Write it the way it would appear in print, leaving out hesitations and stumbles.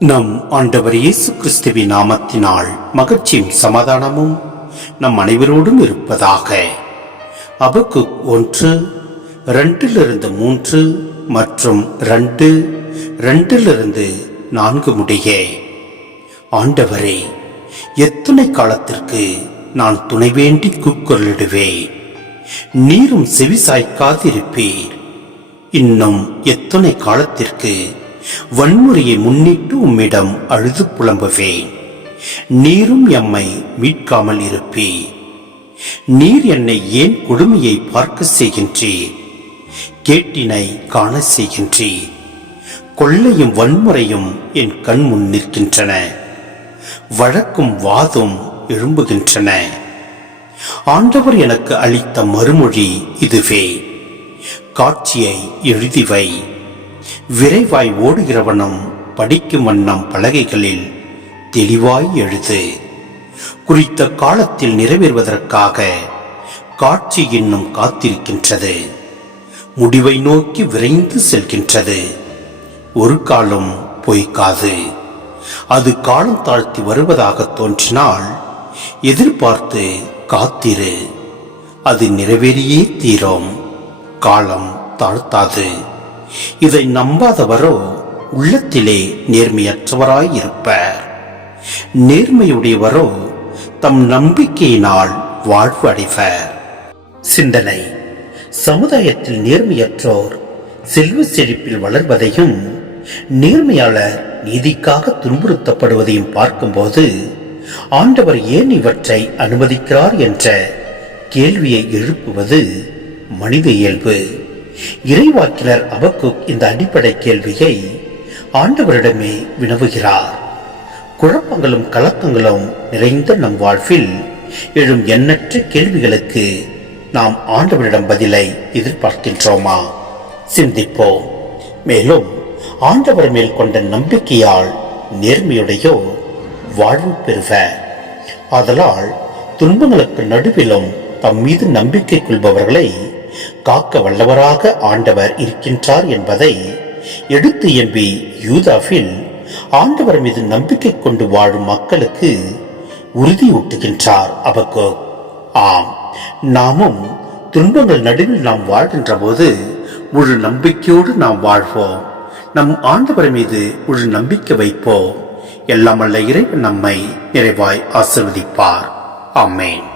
நம் ஆண்டவர் இயேசு கிறிஸ்துவின் நாமத்தினால் மகிழ்ச்சியும் சமாதானமும் நம் அனைவரோடும் இருப்பதாக. அபக்குக் 1:2-3 மற்றும் 2:2-4 முடிய. ஆண்டவரே, எத்தனை காலத்திற்கு நான் துணை வேண்டி கூக்குரலிடுவேன், நீரும் செவி சாய்க்காதிருப்பீர். இன்னும் எத்தனை காலத்திற்கு வன்முறையை முன்னிட்டு உம்மிடம் அழுது புலம்புவேன், நீரும் எம்மை மீட்காமல் இருப்பீர். நீர் என்னை ஏன் கொடுமையை பார்க்க செய்கின்றீர், கேட்டினை காண செய்கின்றீர். கொள்ளையும் வன்முறையும் என் கண் முன் நிற்கின்றன, வழக்கும் வாதும் எழும்புகின்றன. ஆண்டவர் எனக்கு அளித்த மறுமொழி இதுவே: காட்சியை எழுதிவை, விரைவாய் ஓடுகிறவனும் படிக்கும் வண்ணம் பலகைகளில் தெளிவாய் எழுது. குறித்த காலத்தில் நிறைவேறுவதற்காக காட்சி இன்னும் காத்திருக்கின்றது, முடிவை நோக்கி விரைந்து செல்கின்றது. ஒரு காலம் பொய்க்காது. அது காலம் தாழ்த்தி வருவதாக தோன்றினால் எதிர்பார்த்து காத்திரு, அது நிறைவேறியே தீரும். காலம் தாழ்த்தாது. இதை நம்பாதவரோ உள்ளத்திலே நேர்மையற்றவராய் இருப்பார். நேர்மையுடையவரோ தம் நம்பிக்கையினால் வாழ்வு அடைவர். சிந்தனை: சமுதாயத்தில் நேர்மையற்றோர் செல்வ செழிப்பில் வளர்வதையும் நேர்மையாளர் நீதிக்காக துன்புறுத்தப்படுவதையும் பார்க்கும்போது ஆண்டவர் ஏன் இவற்றை அனுமதிக்கிறார் என்ற கேள்வியை எழுப்புவது மனித இயல்பு. இறைவாக்கினர் அபக்குக் இந்த அடிப்படை கேள்வியை ஆண்டவரிடமே வினவுகிறார். குழப்பங்களும் கலக்கங்களும் நிறைந்த நம் வாழ்வில் எழும் எண்ணற்ற கேள்விகளுக்கு நாம் ஆண்டவரிடம் பதிலை எதிர்பார்க்கின்றோமா? சிந்திப்போம். மேலும் ஆண்டவர் மேல் கொண்ட நம்பிக்கையால் நேர்மையுடையோ வாழ்வு பெறுவர். ஆதலால் துன்பங்களுக்கு நடுவிலும் தம் மீது நம்பிக்கை கொள்பவர்களை காக்க வல்லவராக ஆண்டவர் இருக்கின்றார் என்பதை எடுத்து எம்பி யூதாவில் ஆண்டவர் மீது நம்பிக்கை கொண்டு வாழும் மக்களுக்கு உறுதியூட்டுகின்றார் அபக்குக். ஆம், நாமும் துன்பங்கள் நடுவில் நாம் வாழ்கின்ற போது முழு நம்பிக்கையோடு நாம் வாழ்வோம். நம் ஆண்டவர் மீது முழு நம்பிக்கை வைப்போம். எல்லாம் வல்ல இறைவன் நம்மை நிறைவாய் ஆசீர்வதிப்பார். ஆமென்.